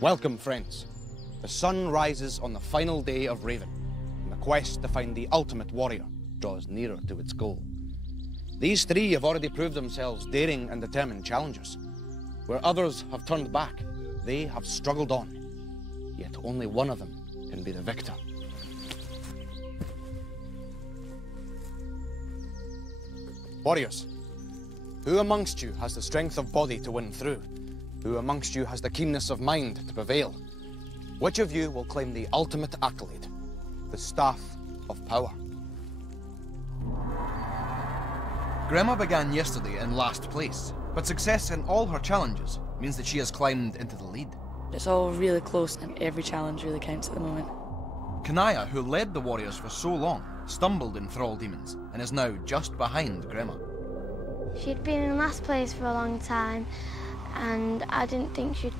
Welcome, friends. The sun rises on the final day of Raven, and the quest to find the ultimate warrior draws nearer to its goal. These three have already proved themselves daring and determined challengers. Where others have turned back, they have struggled on. Yet only one of them can be the victor. Warriors, who amongst you has the strength of body to win through? Who amongst you has the keenness of mind to prevail? Which of you will claim the ultimate accolade, the Staff of Power? Gremma began yesterday in last place, but success in all her challenges means that she has climbed into the lead. It's all really close and every challenge really counts at the moment. Kanaya, who led the Warriors for so long, stumbled in Thrall Demons and is now just behind Gremma. She'd been in last place for a long time, and I didn't think she'd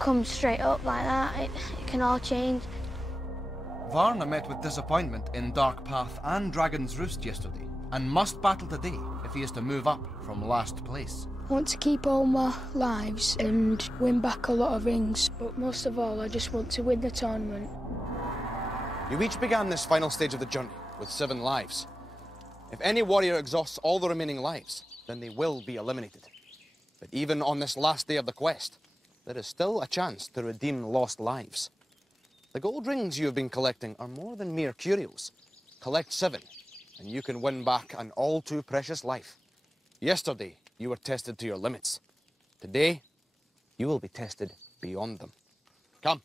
come straight up like that. It can all change. Varna met with disappointment in Dark Path and Dragon's Roost yesterday, and must battle today if he is to move up from last place. I want to keep all my lives and win back a lot of rings, but most of all I just want to win the tournament. You each began this final stage of the journey with 7 lives. If any warrior exhausts all the remaining lives, then they will be eliminated. But even on this last day of the quest, there is still a chance to redeem lost lives. The gold rings you have been collecting are more than mere curios. Collect 7, and you can win back an all too precious life. Yesterday, you were tested to your limits. Today, you will be tested beyond them. Come.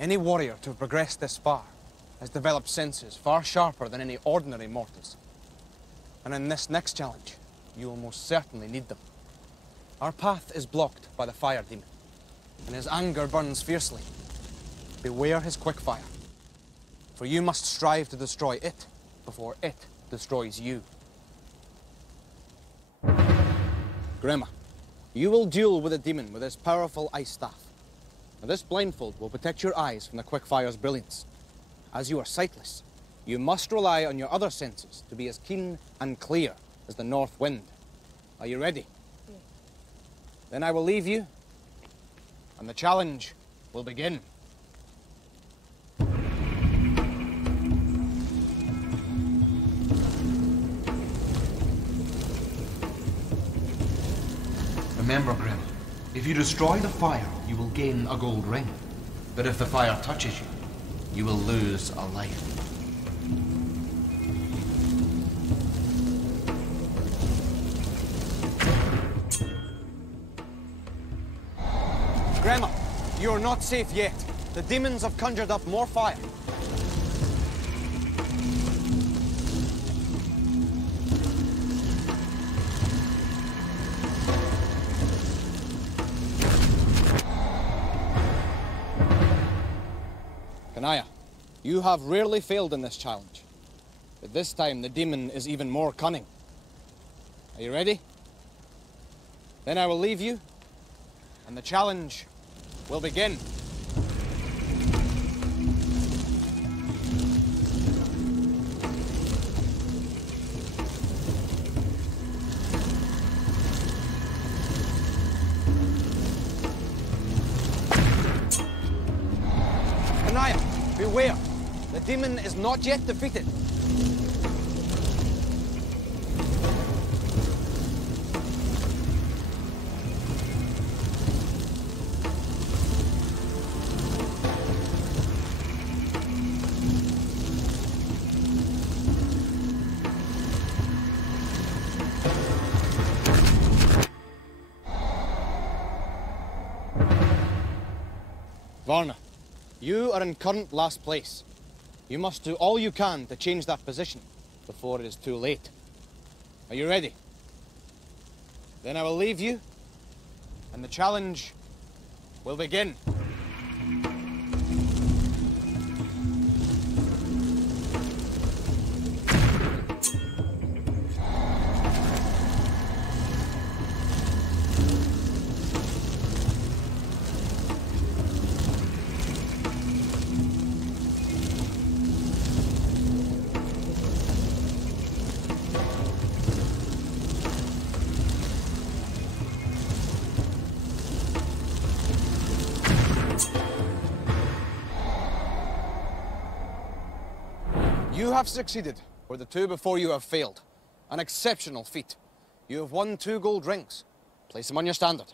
Any warrior to have progressed this far has developed senses far sharper than any ordinary mortals. And in this next challenge, you will most certainly need them. Our path is blocked by the fire demon, and his anger burns fiercely. Beware his quick fire, for you must strive to destroy it before it destroys you. Gremma, you will duel with the demon with his powerful ice staff. Now, this blindfold will protect your eyes from the quickfire's brilliance. As you are sightless, you must rely on your other senses to be as keen and clear as the north wind. Are you ready? Yeah. Then I will leave you, and the challenge will begin. Remember, Gremma, if you destroy the fire, you will gain a gold ring. But if the fire touches you, you will lose a life. Gremma, you are not safe yet. The demons have conjured up more fire. Kanaya, you have rarely failed in this challenge, but this time the demon is even more cunning. Are you ready? Then I will leave you, and the challenge will begin. Kanaya, beware. The demon is not yet defeated. Varna, you are in current last place. You must do all you can to change that position before it is too late. Are you ready? Then I will leave you, and the challenge will begin. You have succeeded where the two before you have failed. An exceptional feat. You have won 2 gold rings. Place them on your standard.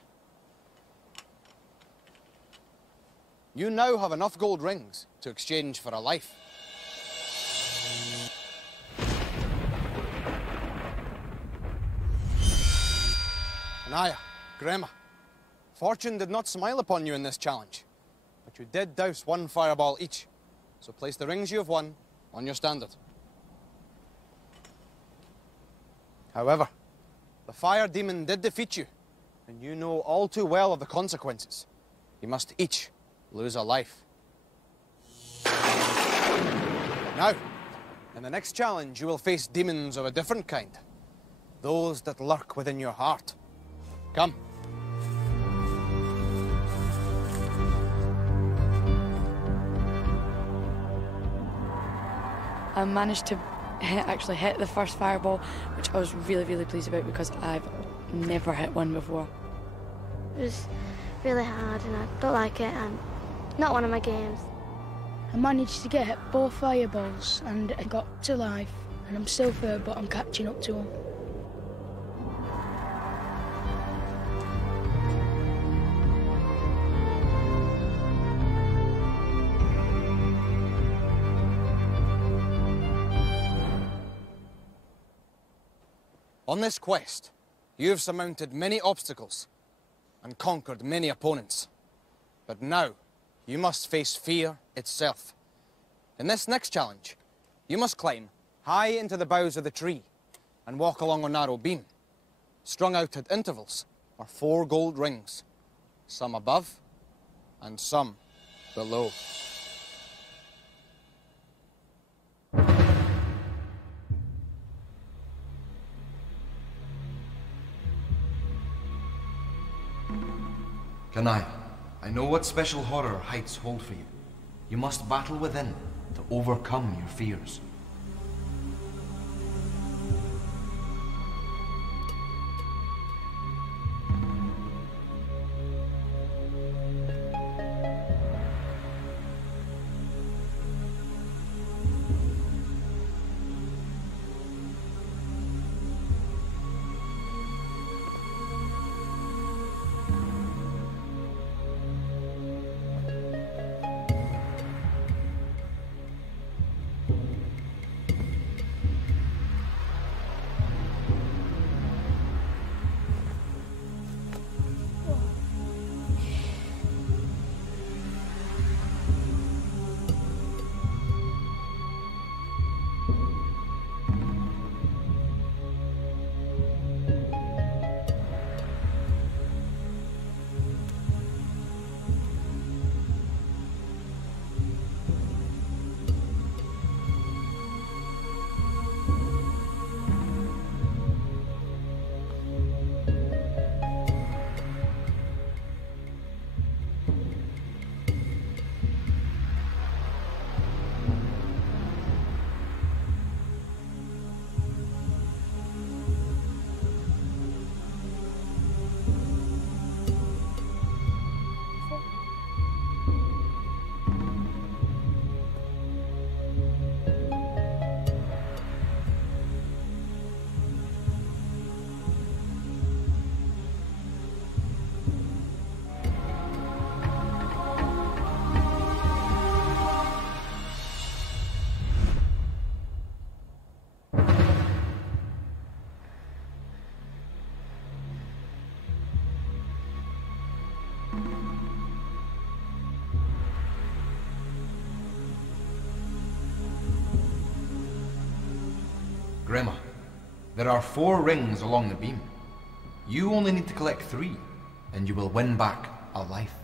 You now have enough gold rings to exchange for a life. Anaya, Grema, fortune did not smile upon you in this challenge, but you did douse 1 fireball each, so place the rings you have won on your standard. However, the fire demon did defeat you, and you know all too well of the consequences. You must each lose a life. Now, in the next challenge, you will face demons of a different kind. Those that lurk within your heart. Come. I managed to actually hit the first fireball, which I was really, really pleased about because I've never hit one before. It was really hard and I don't like it, and not one of my games. I managed to get both fireballs and I got to life, and I'm still third, but I'm catching up to them. On this quest, you've surmounted many obstacles and conquered many opponents. But now, you must face fear itself. In this next challenge, you must climb high into the boughs of the tree and walk along a narrow beam. Strung out at intervals are 4 gold rings, some above and some below. Kanai, I know what special horror heights hold for you. You must battle within to overcome your fears. Grema, there are 4 rings along the beam. You only need to collect 3, and you will win back a life.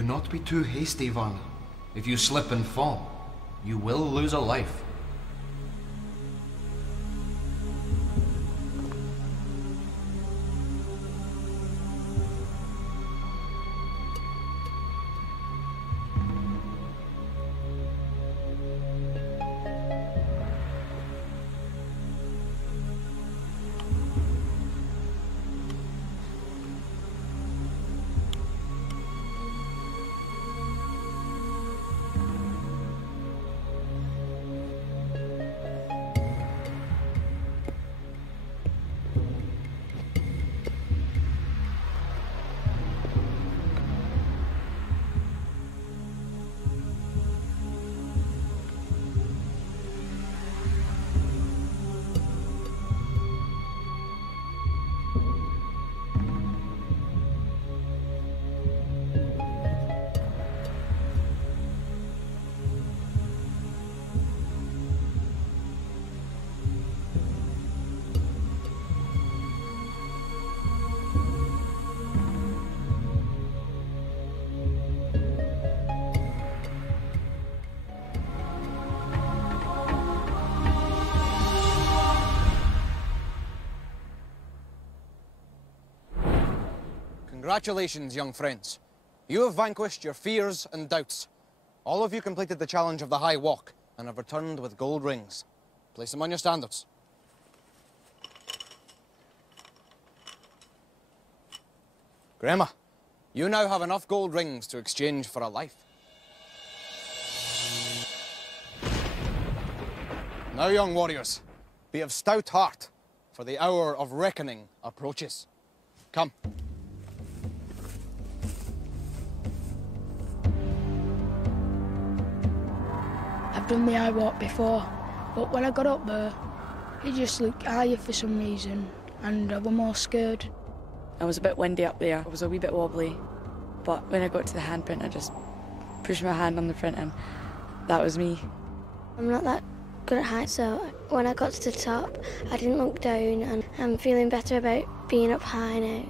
Do not be too hasty, Varna. If you slip and fall, you will lose a life. Congratulations, young friends. You have vanquished your fears and doubts. All of you completed the challenge of the High Walk and have returned with gold rings. Place them on your standards. Grandma, you now have enough gold rings to exchange for a life. Now, young warriors, be of stout heart, for the hour of reckoning approaches. Come. I've done the high walk before, but when I got up there, it just looked higher for some reason, and I was more scared. I was a bit windy up there, I was a wee bit wobbly, but when I got to the handprint, I just pushed my hand on the print and that was me. I'm not that good at heights, so when I got to the top, I didn't look down, and I'm feeling better about being up high now.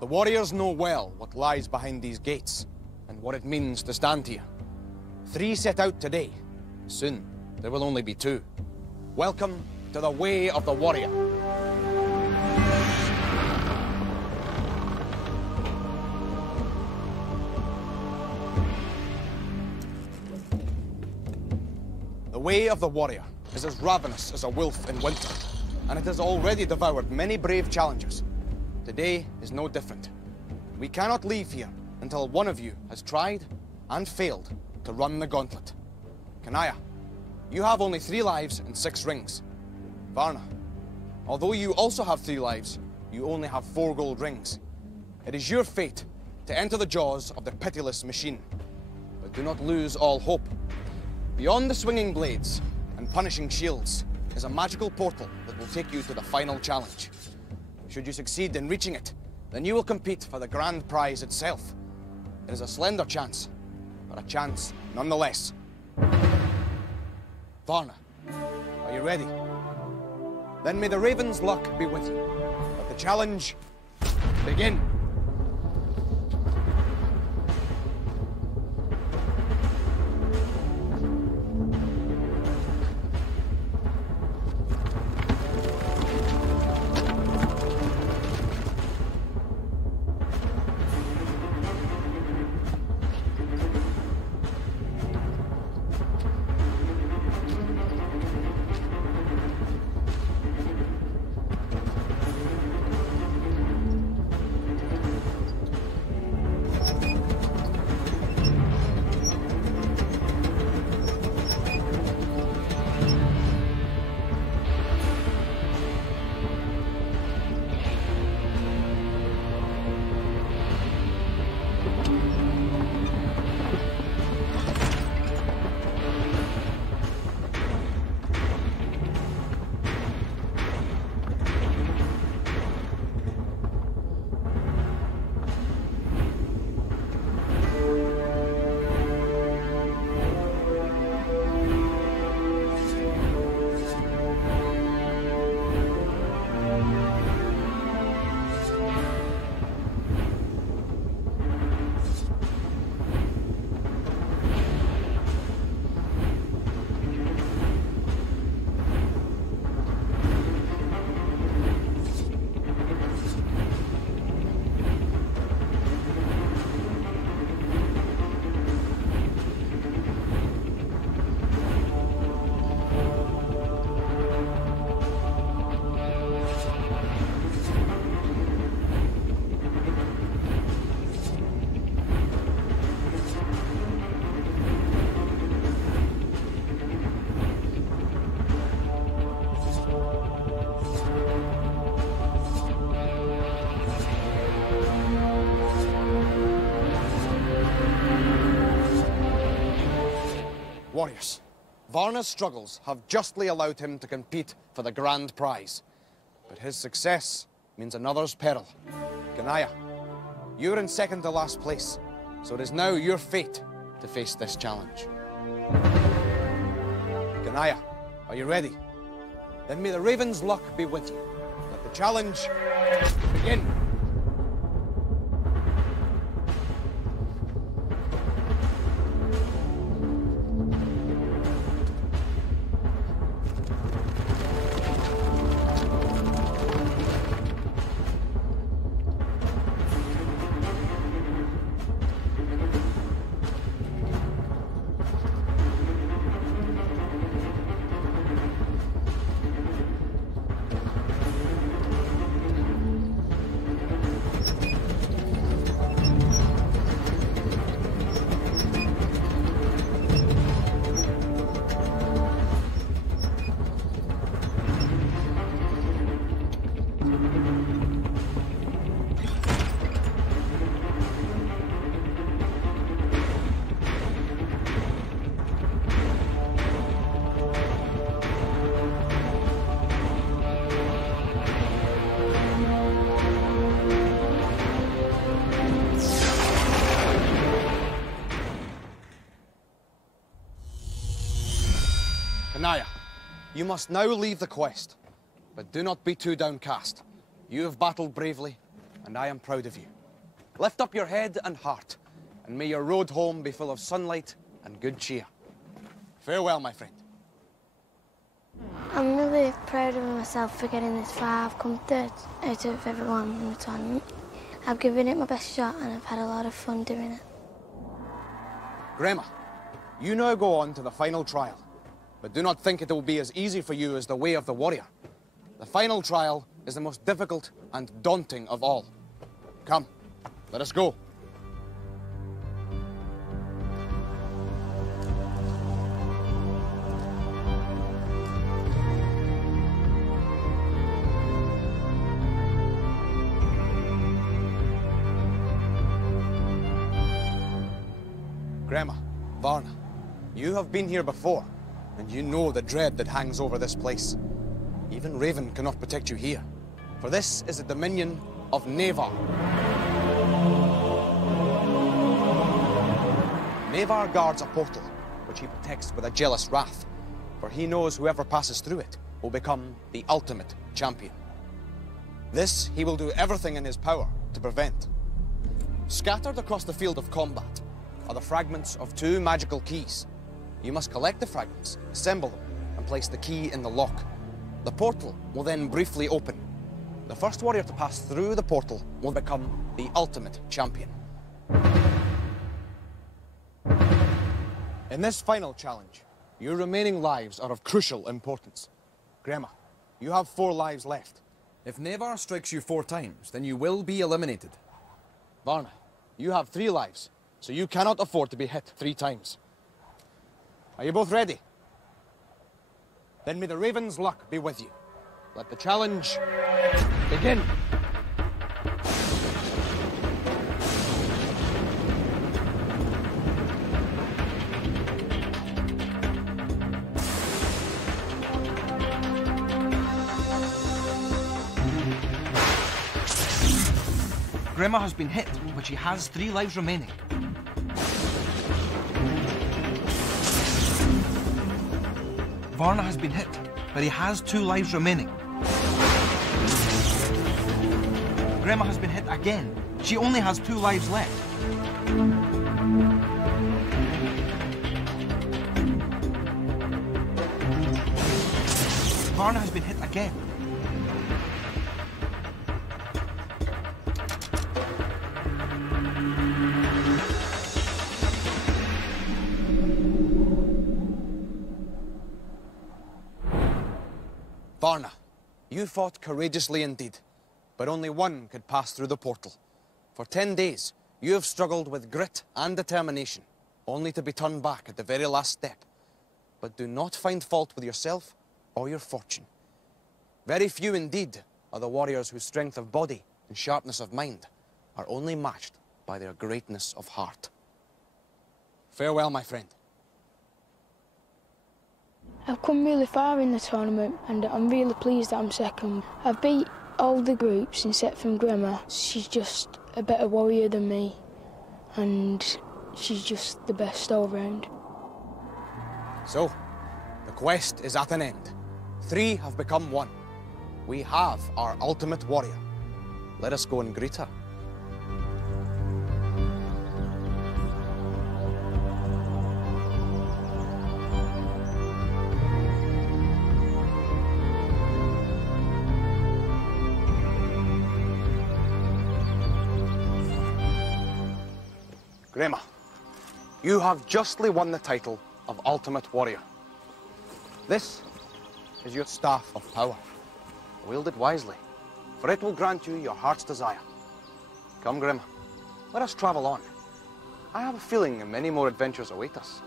The warriors know well what lies behind these gates and what it means to stand here. 3 set out today. Soon, there will only be 2. Welcome to the way of the warrior. The way of the warrior is as ravenous as a wolf in winter, and it has already devoured many brave challengers. Today is no different. We cannot leave here until one of you has tried and failed to run the gauntlet. Kanaya, you have only 3 lives and 6 rings. Varna, although you also have 3 lives, you only have 4 gold rings. It is your fate to enter the jaws of the pitiless machine. But do not lose all hope. Beyond the swinging blades and punishing shields is a magical portal that will take you to the final challenge. Should you succeed in reaching it, then you will compete for the grand prize itself. It is a slender chance, but a chance nonetheless. Varna, are you ready? Then may the Raven's luck be with you. Let the challenge begin. warriors. Varna's struggles have justly allowed him to compete for the grand prize. But his success means another's peril. Ganaya, you're in second to last place, so it is now your fate to face this challenge. Ganaya, are you ready? Then may the Raven's luck be with you. Let the challenge begin. Ganaya, you must now leave the quest, but do not be too downcast. You have battled bravely, and I am proud of you. Lift up your head and heart, and may your road home be full of sunlight and good cheer. Farewell, my friend. I'm really proud of myself for getting this far. I've come third out of everyone in the tournament. I've given it my best shot and I've had a lot of fun doing it. Grema, you now go on to the final trial, but do not think it will be as easy for you as the way of the warrior. The final trial is the most difficult and daunting of all. Come, let us go. Grema, Varna, you have been here before, and you know the dread that hangs over this place. Even Raven cannot protect you here, for this is the dominion of Navar. Navar guards a portal, which he protects with a jealous wrath, for he knows whoever passes through it will become the ultimate champion. This he will do everything in his power to prevent. Scattered across the field of combat are the fragments of 2 magical keys. You must collect the fragments, assemble them, and place the key in the lock. The portal will then briefly open. The first warrior to pass through the portal will become the ultimate champion. In this final challenge, your remaining lives are of crucial importance. Grema, you have 4 lives left. If Navar strikes you 4 times, then you will be eliminated. Varna, you have 3 lives, so you cannot afford to be hit 3 times. Are you both ready? Then may the Raven's luck be with you. Let the challenge begin. Grema has been hit, but she has 3 lives remaining. Varna has been hit, but he has 2 lives remaining. Grema has been hit again. She only has 2 lives left. Varna has been hit again. Varna, you fought courageously indeed, but only one could pass through the portal. For 10 days, you have struggled with grit and determination, only to be turned back at the very last step. But do not find fault with yourself or your fortune. Very few indeed are the warriors whose strength of body and sharpness of mind are only matched by their greatness of heart. Farewell, my friend. I've come really far in the tournament and I'm really pleased that I'm second. I've beat all the groups except from Grandma. She's just a better warrior than me and she's just the best all round. So, the quest is at an end. 3 have become 1. We have our ultimate warrior. Let us go and greet her. Grema, you have justly won the title of Ultimate Warrior. This is your staff of power. Wield it wisely, for it will grant you your heart's desire. Come, Grema, let us travel on. I have a feeling many more adventures await us.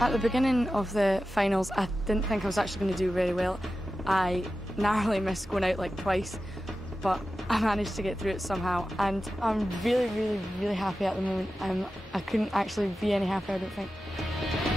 At the beginning of the finals, I didn't think I was actually going to do very well. I narrowly missed going out like twice, but I managed to get through it somehow, and I'm really, really, really happy at the moment. I couldn't actually be any happier, I don't think.